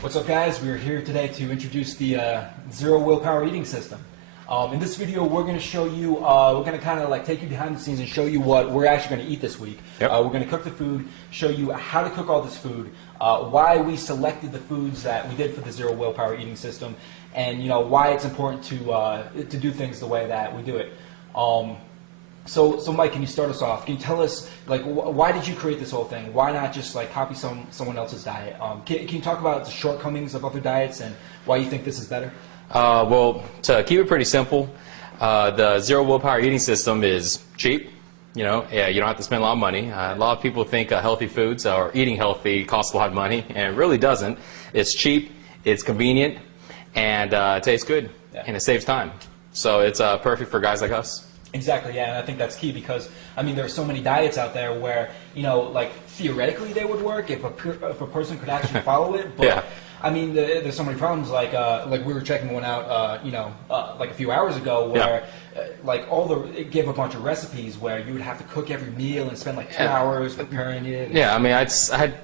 What's up, guys? We're here today to introduce the Zero Willpower Eating System. In this video, we're going to show you, we're going to kind of like take you behind the scenes and show you what we're actually going to eat this week. Yep. We're going to cook the food, show you how to cook all this food, why we selected the foods that we did for the Zero Willpower Eating System, and why it's important to do things the way that we do it. So Mike, can you start us off? Can you tell us, like, why did you create this whole thing? Why not just like copy someone else's diet? Can you talk about the shortcomings of other diets and why you think this is better? Well, to keep it pretty simple, the Zero Willpower Eating System is cheap. You don't have to spend a lot of money. A lot of people think healthy foods or eating healthy costs a lot of money, and it really doesn't. It's cheap, it's convenient, and it tastes good, and it saves time. So it's perfect for guys like us. Exactly, yeah, and I think that's key because, I mean, there are so many diets out there where, like, theoretically they would work if a person could actually follow it, but, Yeah. I mean, there's so many problems, like we were checking one out, like a few hours ago where, it gave a bunch of recipes where you would have to cook every meal and spend like 2 hours preparing it. Yeah, I mean, I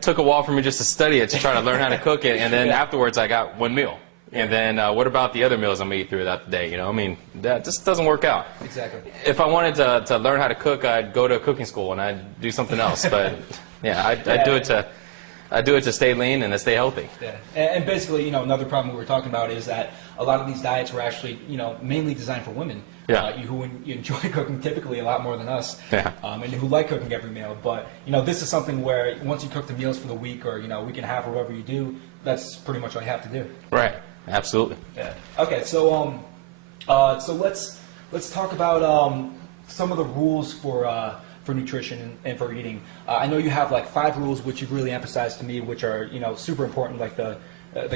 took a while for me just to study it, to try to learn how to cook it, and then afterwards I got one meal. And then what about the other meals I'm going to eat throughout the day? I mean, that just doesn't work out. Exactly. If I wanted to learn how to cook, I'd go to a cooking school and I'd do something else. But yeah, I do it to stay lean and to stay healthy. Yeah, and basically, another problem we were talking about is that a lot of these diets were actually, mainly designed for women. Yeah. Who enjoy cooking typically a lot more than us. Yeah. And who like cooking every meal. But, this is something where once you cook the meals for the week or, week and a half or whatever you do, that's pretty much all you have to do. Right. Absolutely. Yeah. Okay. So let's talk about some of the rules for nutrition and for eating. I know you have like 5 rules which you've really emphasized to me, which are super important, like the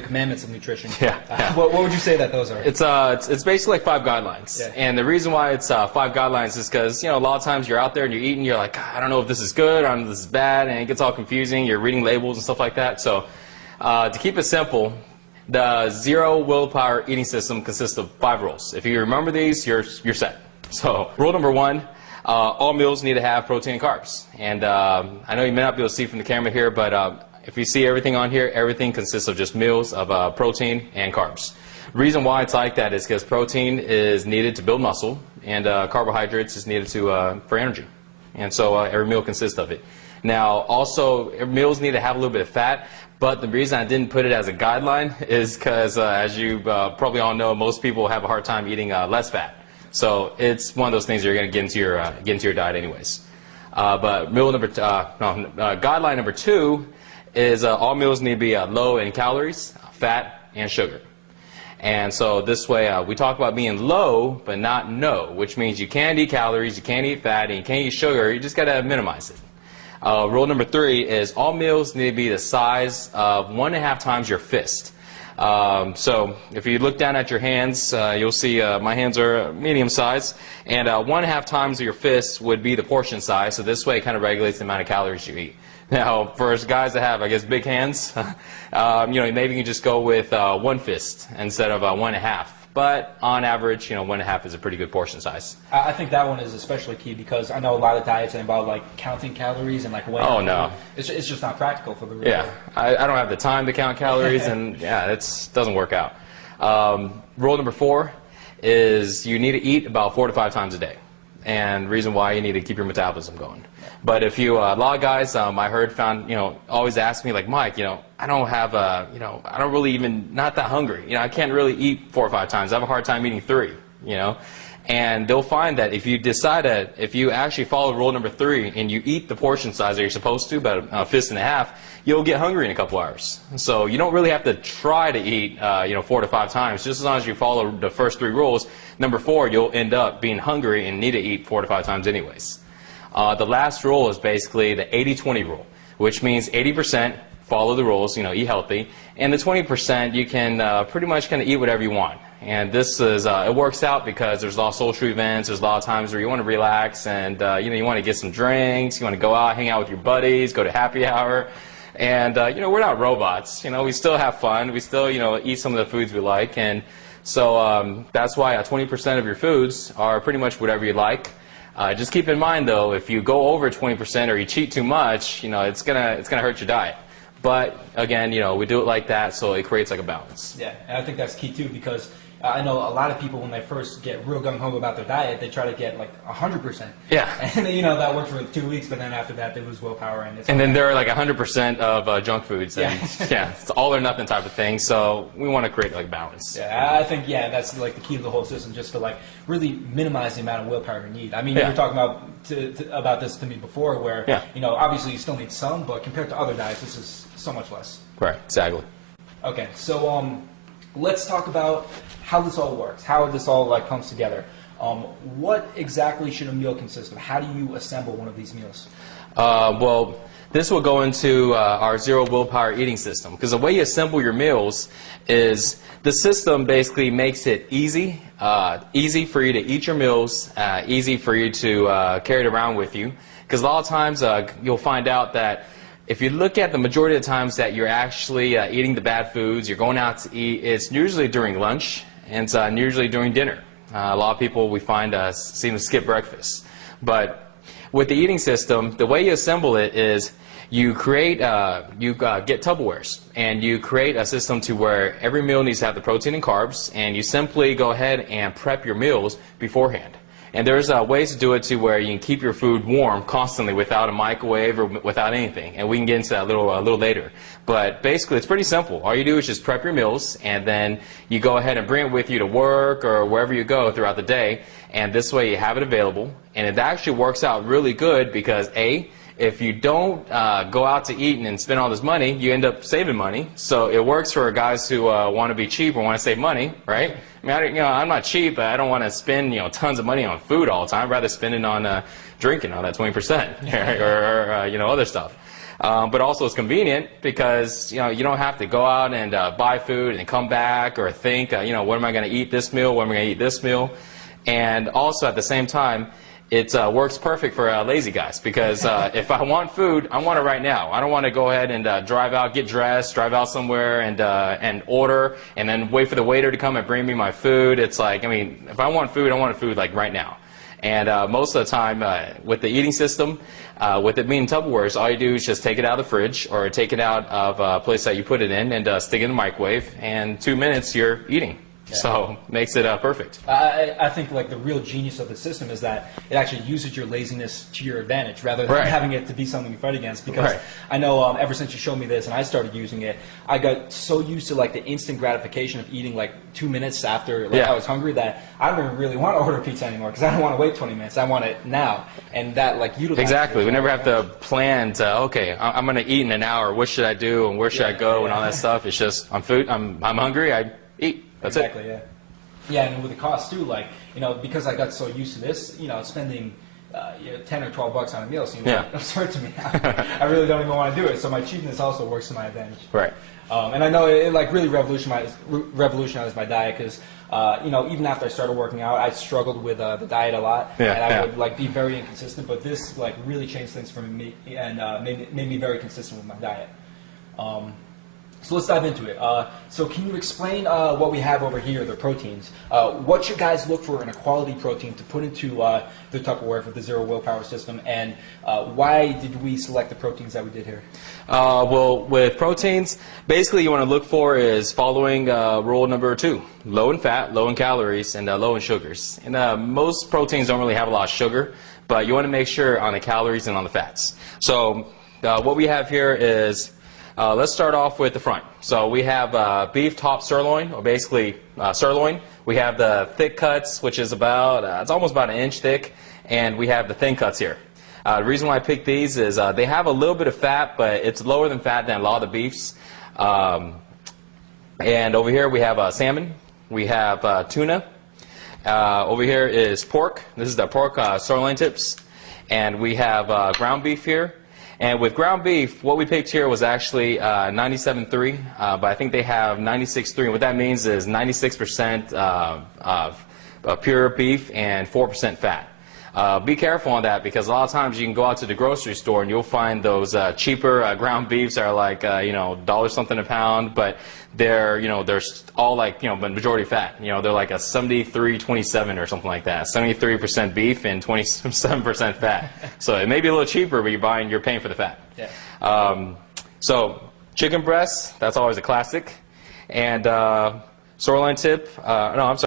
commandments of nutrition. Yeah. What would you say that those are? It's basically like 5 guidelines. Yeah. And the reason why it's 5 guidelines is because a lot of times you're out there and you're eating, you're like, I don't know if this is good, I don't know if this is bad, and it gets all confusing. You're reading labels and stuff like that. So to keep it simple, the Zero Willpower Eating System consists of 5 rules. If you remember these, you're set. So rule number 1, all meals need to have protein and carbs. And I know you may not be able to see from the camera here, but if you see everything on here, everything consists of just meals of protein and carbs. The reason why it's like that is because protein is needed to build muscle, and carbohydrates is needed for energy. And so every meal consists of it. Now, also, meals need to have a little bit of fat, but the reason I didn't put it as a guideline is because, as you probably all know, most people have a hard time eating less fat. So it's one of those things you're going to get into your diet anyways. But guideline number 2 is all meals need to be low in calories, fat, and sugar. And so this way, we talk about being low, but not no, which means you can't eat calories, you can't eat fat, and you can't eat sugar. You just got to minimize it. Rule number 3 is all meals need to be the size of 1.5 times your fist. So if you look down at your hands, you'll see my hands are medium size, and 1.5 times of your fist would be the portion size. So this way it kind of regulates the amount of calories you eat. Now, for guys that have, I guess, big hands, maybe you can just go with 1 fist instead of 1.5. But on average, 1.5 is a pretty good portion size. I think that one is especially key because I know a lot of diets involve like counting calories and like weighing. Oh no, it's just not practical for the real. Yeah, I don't have the time to count calories, and yeah, it doesn't work out. Rule number 4 is you need to eat about 4 to 5 times a day, and the reason why you need to keep your metabolism going. But if you, a lot of guys I heard always ask me like, Mike, I don't have I don't really even, not that hungry. I can't really eat 4 or 5 times. I have a hard time eating 3, And they'll find that if you decide that, if you actually follow rule number 3 and you eat the portion size that you're supposed to, about a fist and a half, you'll get hungry in a couple hours. So you don't really have to try to eat, 4 to 5 times. Just as long as you follow the first 3 rules, number 4, you'll end up being hungry and need to eat 4 to 5 times anyways. The last rule is basically the 80-20 rule, which means 80% follow the rules, eat healthy, and the 20% you can pretty much kind of eat whatever you want. And this is, it works out because there's a lot of social events, there's a lot of times where you want to relax and, you want to get some drinks, you want to go out, hang out with your buddies, go to happy hour. And, we're not robots, we still have fun, we still, eat some of the foods we like. And so that's why 20% of your foods are pretty much whatever you like. Just keep in mind, though, if you go over 20% or you cheat too much, it's gonna hurt your diet. But again, we do it like that, so it creates like a balance. Yeah, and I think that's key too, because I know a lot of people, when they first get real gung-ho about their diet, they try to get like 100%. Yeah. And that works for 2 weeks, but then after that they lose willpower. And then they're like 100% of junk foods. And yeah, it's all or nothing type of thing. So we want to create like balance. Yeah, I think, that's like the key to the whole system, just to like really minimize the amount of willpower you need. I mean, you were talking about this to me before, where, obviously you still need some, but compared to other diets, this is so much less. Right, exactly. Okay, so let's talk about how this all works, how this all like comes together. What exactly should a meal consist of? How do you assemble one of these meals? Well, this will go into our zero willpower eating system, because the way you assemble your meals is the system basically makes it easy for you to eat your meals, easy for you to carry it around with you. Because a lot of times you'll find out that if you look at the majority of the times that you're actually eating the bad foods, you're going out to eat, it's usually during lunch and it's usually during dinner. A lot of people we find seem to skip breakfast. But with the eating system, the way you assemble it is you create, get Tupperwares, and you create a system to where every meal needs to have the protein and carbs, and you simply go ahead and prep your meals beforehand. And there's ways to do it to where you can keep your food warm constantly without a microwave or without anything. And we can get into that a little later. But basically, it's pretty simple. All you do is just prep your meals, and then you go ahead and bring it with you to work or wherever you go throughout the day. And this way, you have it available. And it actually works out really good because, A, if you don't go out to eat and spend all this money, you end up saving money. So it works for guys who want to be cheap or want to save money, right? I mean, I'm not cheap, but I don't want to spend, tons of money on food all the time. I'd rather spend it on drinking, on that 20%, or other stuff. But also it's convenient because, you don't have to go out and buy food and come back or think, what am I going to eat this meal? What am I going to eat this meal? And also at the same time, it works perfect for lazy guys because if I want food, I want it right now. I don't want to go ahead and drive out, get dressed, drive out somewhere and order and then wait for the waiter to come and bring me my food. It's like, if I want food, I want food like right now. And most of the time with the eating system, with it being Tupperwares, all you do is just take it out of the fridge or take it out of a place that you put it in and stick it in the microwave. And 2 minutes, you're eating. Yeah. So makes it perfect. I think like the real genius of the system is that it actually uses your laziness to your advantage rather than having it to be something you fight against. Because I know ever since you showed me this and I started using it, I got so used to like the instant gratification of eating like 2 minutes after I was hungry that I don't even really want to order pizza anymore because I don't want to wait 20 minutes. I want it now. And that like utilizes exactly. We never have to plan to I'm going to eat in an hour. What should I do and where should I go and all that stuff. It's just I'm hungry. I eat. That's exactly, it. Yeah, and with the cost too, like, because I got so used to this, spending 10 or 12 bucks on a meal seems like absurd to me. I really don't even want to do it, so my cheapness also works to my advantage. Right. And I know it like really revolutionized my diet because, even after I started working out, I struggled with the diet a lot, and I would like be very inconsistent, but this like really changed things for me and made me very consistent with my diet. So let's dive into it. So can you explain what we have over here, the proteins? What should guys look for in a quality protein to put into the Tupperware for the zero willpower system, and why did we select the proteins that we did here? Well, with proteins, basically you want to look for is following rule number 2. Low in fat, low in calories, and low in sugars. And most proteins don't really have a lot of sugar, but you want to make sure on the calories and on the fats. So what we have here is let's start off with the front. So we have beef top sirloin, or basically sirloin. We have the thick cuts, which is about, it's almost about an inch thick, and we have the thin cuts here. The reason why I picked these is they have a little bit of fat, but it's lower than fat than a lot of the beefs. And over here we have salmon. We have tuna. Over here is pork. This is the pork sirloin tips. And we have ground beef here. And with ground beef, what we picked here was actually 97.3, but I think they have 96.3. And what that means is 96% of pure beef and 4% fat. Be careful on that because a lot of times you can go out to the grocery store and you'll find those cheaper ground beefs that are like $1 something a pound, but they're they're all like majority fat. They're like a 73-27 or something like that. 73% beef and 27% fat. So it may be a little cheaper, but you're paying for the fat. Yeah. So Chicken breast, that's always a classic. And sirloin tip, no, I'm sorry.